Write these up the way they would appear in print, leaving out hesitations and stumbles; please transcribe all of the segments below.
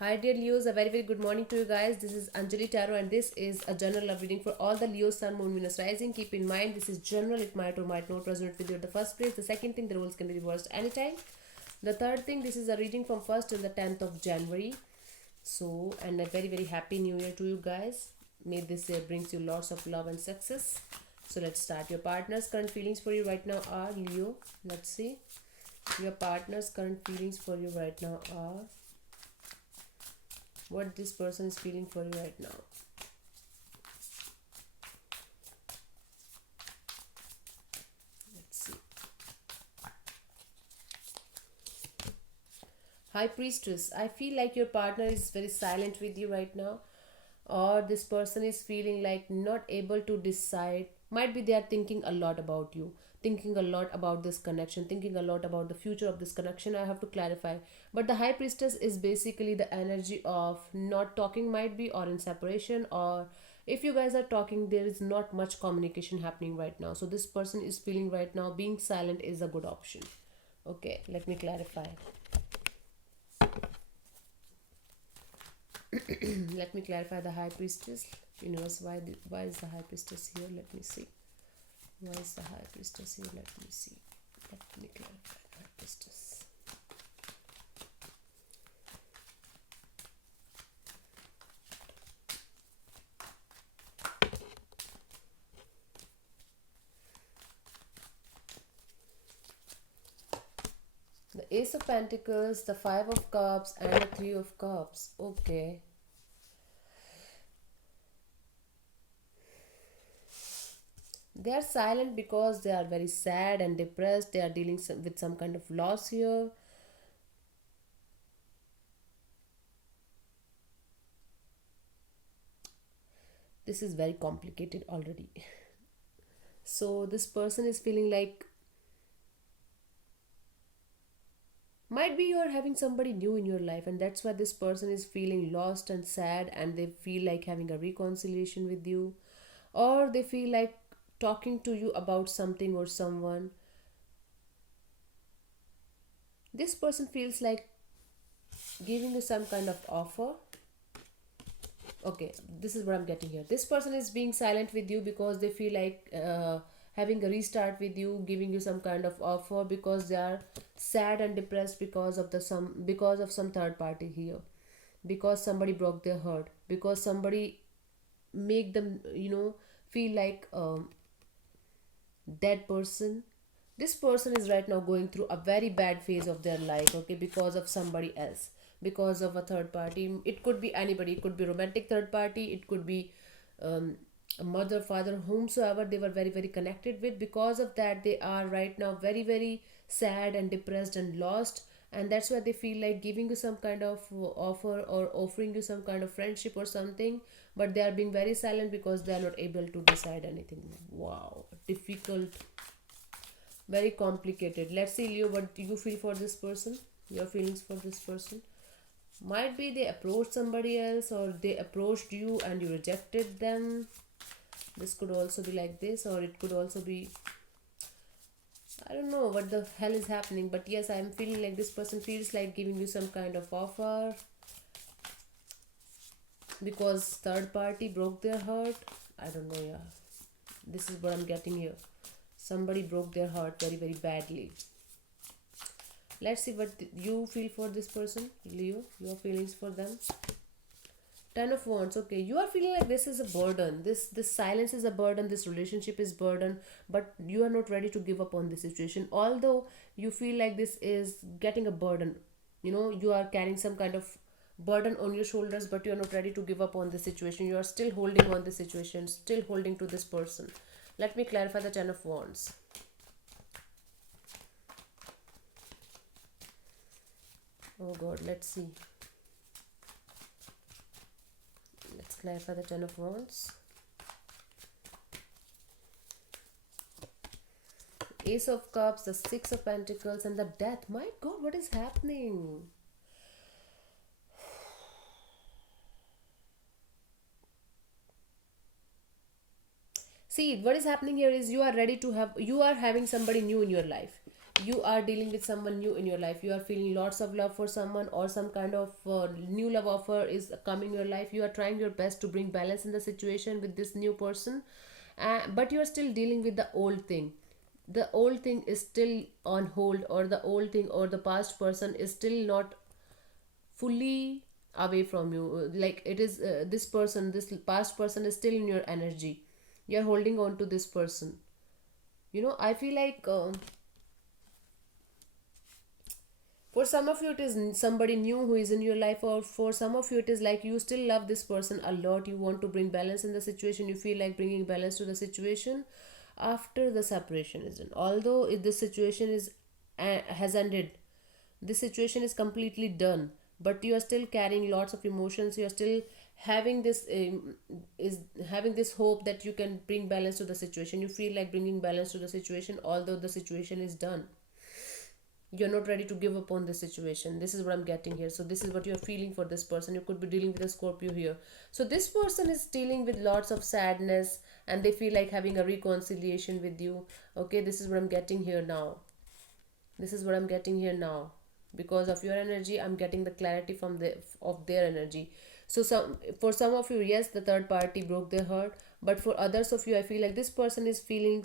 Hi dear Leos, a very good morning to you guys. This is Anjali Tarot and this is a general love reading for all the Leo, Sun, Moon, Venus, Rising. Keep in mind this is general, it might or might not resonate with you at the first place. The second thing, the rules can be reversed anytime. The third thing, this is a reading from 1st till the 10th of January. So, and a very happy new year to you guys. May this year brings you lots of love and success. So let's start. Your partner's current feelings for you right now are Leo. Let's see. Your partner's current feelings for you right now are what this person is feeling for you right now. Let's see. High Priestess, I feel like your partner is very silent with you right now, or this person is feeling like not able to decide. Might be they are thinking a lot about you, thinking a lot about this connection, thinking a lot about the future of this connection. I have to clarify, but the High Priestess is basically the energy of not talking, might be, or in separation, or if you guys are talking, there is not much communication happening right now. So this person is feeling right now being silent is a good option. Okay, let me clarify. Let me clarify the High Priestess. Universe, why is the High Priestess here? Let me see. Why is the High Priestess here? Let me see. Let me clarify the High Priestess. The Ace of Pentacles, the Five of Cups, and the Three of Cups. Okay. They are silent because they are very sad and depressed. They are dealing with some kind of loss here. This is very complicated already. So this person is feeling like might be you are having somebody new in your life, and that's why this person is feeling lost and sad, and they feel like having a reconciliation with you, or they feel like talking to you about something or someone. This person feels like giving you some kind of offer. Okay, this is what I'm getting here. This person is being silent with you because they feel like having a restart with you, giving you some kind of offer, because they are sad and depressed because of some third party here, because somebody broke their heart, because somebody make them feel like dead person. This person is right now going through a very bad phase of their life, okay, because of somebody else, because of a third party. It could be anybody, it could be romantic third party, it could be a mother, father, whomsoever they were very connected with. Because of that, they are right now very sad and depressed and lost, and that's why they feel like giving you some kind of offer or offering you some kind of friendship or something, but they are being very silent because they are not able to decide anything. Wow, difficult, very complicated. Let's see, Leo, what do you feel for this person? Your feelings for this person? Might be they approached somebody else, or they approached you and you rejected them. This could also be like this, or it could also be, I don't know what the hell is happening, but yes, I'm feeling like this person feels like giving you some kind of offer because third party broke their heart. I don't know, yeah. This is what I'm getting here. Somebody broke their heart very badly. Let's see what you feel for this person, Leo. Your feelings for them. Ten of Wands. Okay, you are feeling like this is a burden. This silence is a burden. This relationship is burden, but you are not ready to give up on this situation. Although you feel like this is getting a burden, you are carrying some kind of burden on your shoulders, but you are not ready to give up on this situation. You are still holding on this situation, still holding to this person. Let me clarify the Ten of Wands. Oh God, let's see. Let's clarify the Ten of Wands. Ace of Cups, the Six of Pentacles, and the Death. My God, what is happening? See, what is happening here is you are ready to have, you are having somebody new in your life. you are dealing with someone new in your life. You are feeling lots of love for someone, or some kind of new love offer is coming in your life. You are trying your best to bring balance in the situation with this new person, but you are still dealing with the old thing. The old thing is still on hold, or the old thing or the past person is still not fully away from you. Like it is, this person, this past person is still in your energy. You're holding on to this person. I feel like, for some of you it is somebody new who is in your life, or for some of you it is like you still love this person a lot. You want to bring balance in the situation. You feel like bringing balance to the situation after the separation is done. Although if this situation is has ended, this situation is completely done, but you are still carrying lots of emotions. You are still having this, is having this hope that you can bring balance to the situation. You feel like bringing balance to the situation although the situation is done. You're not ready to give up on this situation. This is what I'm getting here. So this is what you're feeling for this person. You could be dealing with a Scorpio here. So this person is dealing with lots of sadness, and they feel like having a reconciliation with you. Okay, this is what I'm getting here now. This is what I'm getting here now. Because of your energy, I'm getting the clarity from their energy. So for some of you, yes, the third party broke their heart, but for others of you, I feel like this person is feeling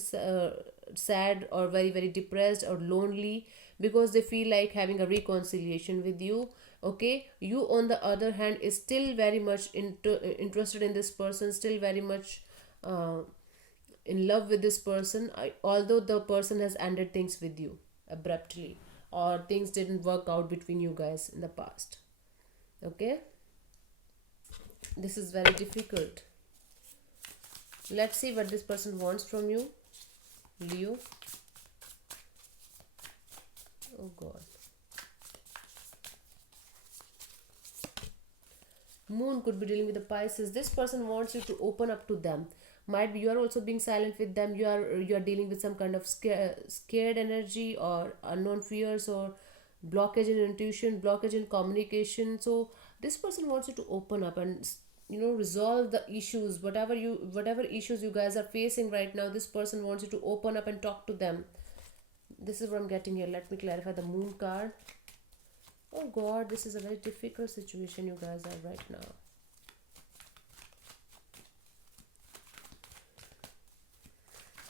sad, or very very depressed or lonely, because they feel like having a reconciliation with you. Okay, you on the other hand is still very much interested in this person, still very much uh, in love with this person. Although the person has ended things with you abruptly, or things didn't work out between you guys in the past. Okay, this is very difficult. Let's see what this person wants from you, Leo. Oh god. Moon could be dealing with the Pisces. This person wants you to open up to them. Might be you are also being silent with them. You are dealing with some kind of scared energy, or unknown fears, or blockage in intuition, blockage in communication. So this person wants you to open up and resolve the issues, whatever issues you guys are facing right now. This person wants you to open up and talk to them. This is what I'm getting here. Let me clarify the Moon card. Oh god, this is a very difficult situation you guys are right now.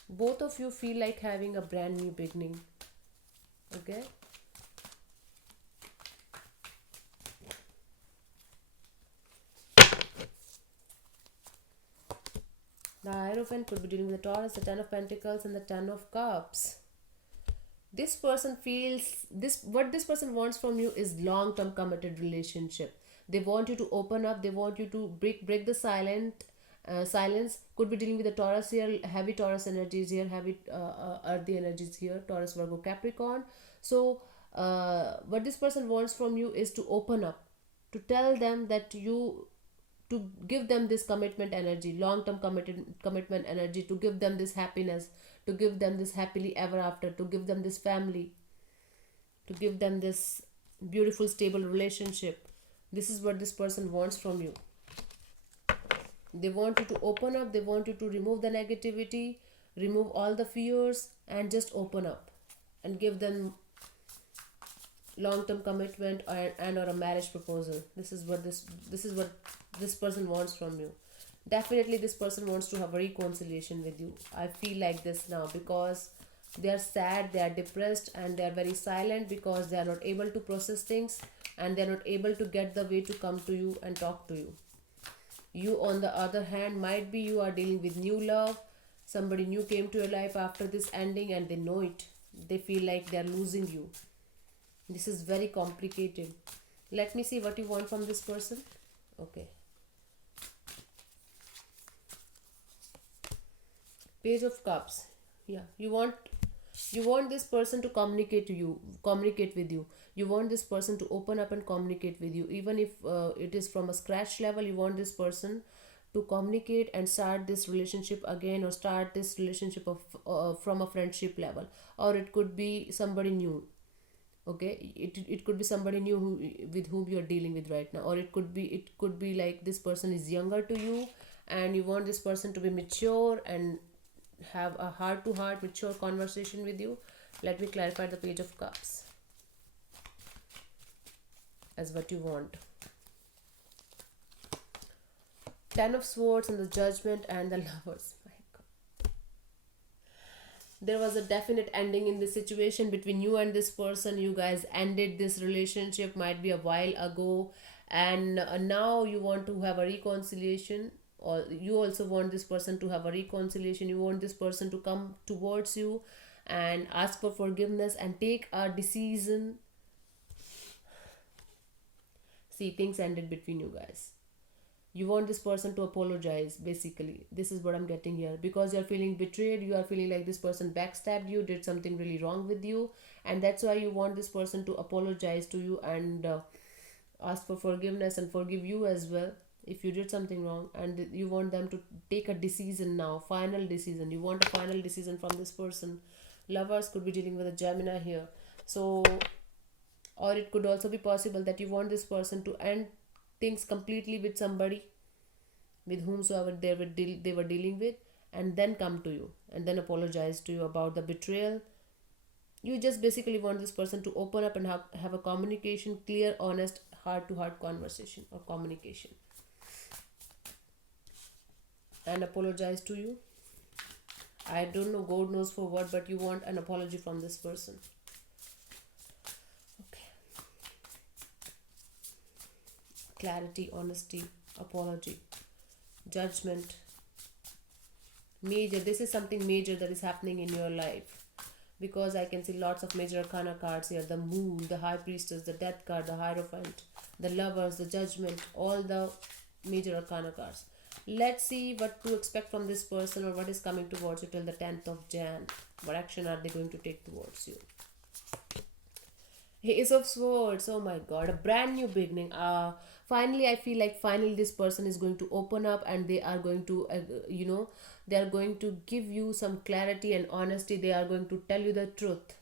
Both of you feel like having a brand new beginning. Okay, the Hierophant could be dealing with the Taurus, the Ten of Pentacles, and the Ten of Cups. This person feels this what this person wants from you is long-term committed relationship. They want you to open up. They want you to break the silence. Could be dealing with the Taurus here, heavy Taurus energies here, heavy earthy energies here, Taurus, Virgo, Capricorn. So what this person wants from you is to open up, to tell them that you to give them this commitment energy, long term commitment energy, to give them this happiness, to give them this happily ever after, to give them this family, to give them this beautiful stable relationship. This is what this person wants from you. They want you to open up. They want you to remove the negativity, remove all the fears, and just open up and give them long term commitment, and or a marriage proposal. This is what this person wants from you. Definitely this person wants to have a reconciliation with you. I feel like this now, because they are sad, they are depressed, and they are very silent because they are not able to process things, and they are not able to get the way to come to you and talk to you. You on the other hand, might be you are dealing with new love. Somebody new came to your life after this ending, and they know it. They feel like they are losing you. This is very complicated. Let me see what you want from this person. Okay. Page of Cups. Yeah, you want this person to communicate with you. You want this person to open up and communicate with you, even if it is from a scratch level. You want this person to communicate and start this relationship again, or start this relationship of from a friendship level, or it could be somebody new. Okay, it could be somebody new with whom you are dealing with right now, or it could be like this person is younger to you, and you want this person to be mature and have a heart to heart mature conversation with you. Let me clarify the Page of Cups as what you want. Ten of Swords and the Judgment and the Lovers. My God. There was a definite ending in this situation between you and this person. You guys ended this relationship, might be a while ago, and now you want to have a reconciliation, or you also want this person to have a reconciliation. You want this person to come towards you and ask for forgiveness and take a decision. See, things ended between you guys. You want this person to apologize, basically. This is what I'm getting here. Because you're feeling betrayed, you are feeling like this person backstabbed you, did something really wrong with you, and that's why you want this person to apologize to you and ask for forgiveness and forgive you as well if you did something wrong. And you want them to take a decision now, final decision. You want a final decision from this person. Lovers could be dealing with a Gemini here. So, or it could also be possible that you want this person to end things completely with somebody, with whomsoever they were dealing with, and then come to you and then apologize to you about the betrayal. You just basically want this person to open up and have a communication, clear, honest, heart to heart conversation or communication, and apologize to you. I don't know, God knows for what, but you want an apology from this person. Okay. Clarity, honesty, apology, judgment, major. This is something major that is happening in your life, because I can see lots of major arcana cards here: the Moon, the High Priestess, the Death card, the Hierophant, the Lovers, the Judgment, all the major arcana cards. Let's see what to expect from this person, or what is coming towards you till the 10th of Jan. What action are they going to take towards you? Ace of Swords. Oh my God, a brand new beginning. Finally, I feel like finally this person is going to open up, and they are going to, they are going to give you some clarity and honesty. They are going to tell you the truth.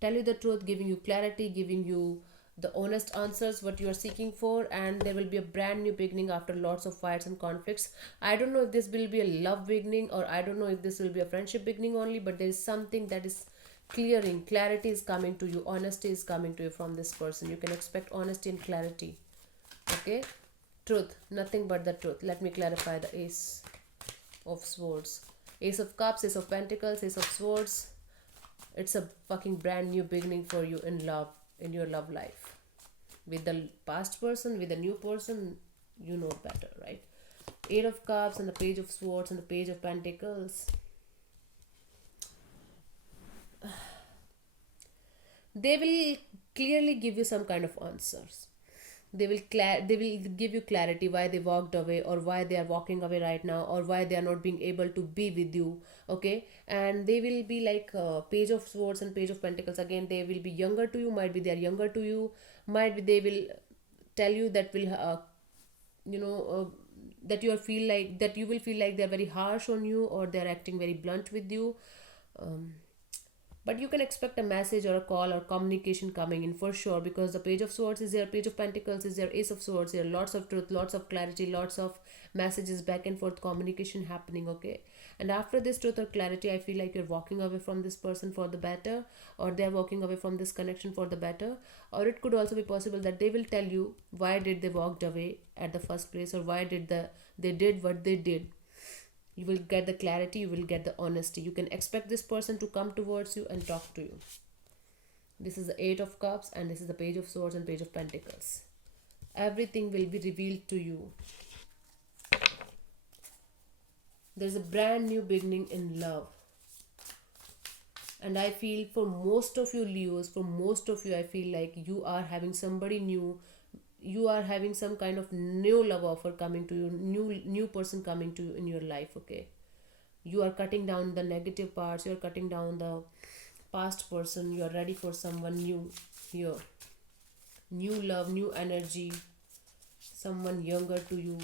Tell you the truth, giving you clarity, giving you the honest answers what you are seeking for, and there will be a brand new beginning after lots of fights and conflicts. I don't know if this will be a love beginning, or I don't know if this will be a friendship beginning only, but there is something that is clearing. Clarity is coming to you, honesty is coming to you from this person. You can expect honesty and clarity. Okay, truth, nothing but the truth. Let me clarify the Ace of Swords, Ace of Cups, Ace of Pentacles, Ace of Swords. It's a fucking brand new beginning for you in love, in your love life, with the past person, with the new person. You know better, right? Eight of Cups and the Page of Swords and the Page of Pentacles. They will clearly give you some kind of answers. They will give you clarity why they walked away, or why they are walking away right now, or why they are not being able to be with you. Okay, and they will be like Page of Swords and Page of Pentacles. Again, they will be younger to you. Might be they are younger to you. Might be they will tell you that will you know that you are feel like that you will feel like they are very harsh on you, or they are acting very blunt with you. um, but you can expect a message or a call or communication coming in for sure, because the Page of Swords is there, Page of Pentacles is there, Ace of Swords here. Lots of truth, lots of clarity, lots of messages, back and forth communication happening. Okay, and after this truth or clarity, I feel like you're walking away from this person for the better, or they're walking away from this connection for the better. Or it could also be possible that they will tell you why did they walked away at the first place, or why did they did what they did. You will get the clarity, you will get the honesty. You can expect this person to come towards you and talk to you. This is the Eight of Cups, and this is the Page of Swords and Page of Pentacles. Everything will be revealed to you. There's a brand new beginning in love. And I feel for most of you Leos, for most of you, I feel like you are having somebody new. You are having some kind of new love offer coming to you, new person coming to you in your life. Okay, you are cutting down the negative parts, you are cutting down the past person, you are ready for someone new here. New love, new energy, someone younger to you.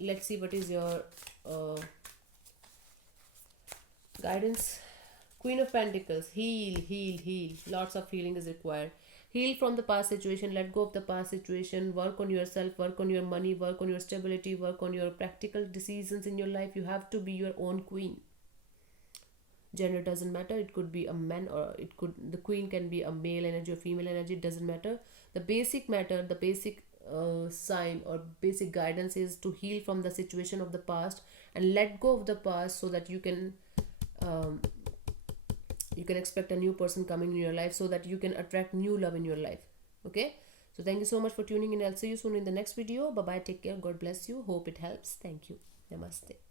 Let's see what is your guidance. Queen of Pentacles. Heal, heal, heal. Lots of healing is required. Heal from the past situation, let go of the past situation, work on yourself, work on your money, work on your stability, work on your practical decisions in your life. You have to be your own queen. Gender doesn't matter. It could be a man, or it could, the queen can be a male energy or female energy. It doesn't matter. The basic matter, the basic sign or basic guidance is to heal from the situation of the past and let go of the past, so that um, you can expect a new person coming in your life, so that you can attract new love in your life. Okay, so thank you so much for tuning in. I'll see you soon in the next video. Bye bye, take care, God bless you, hope it helps. Thank you, namaste.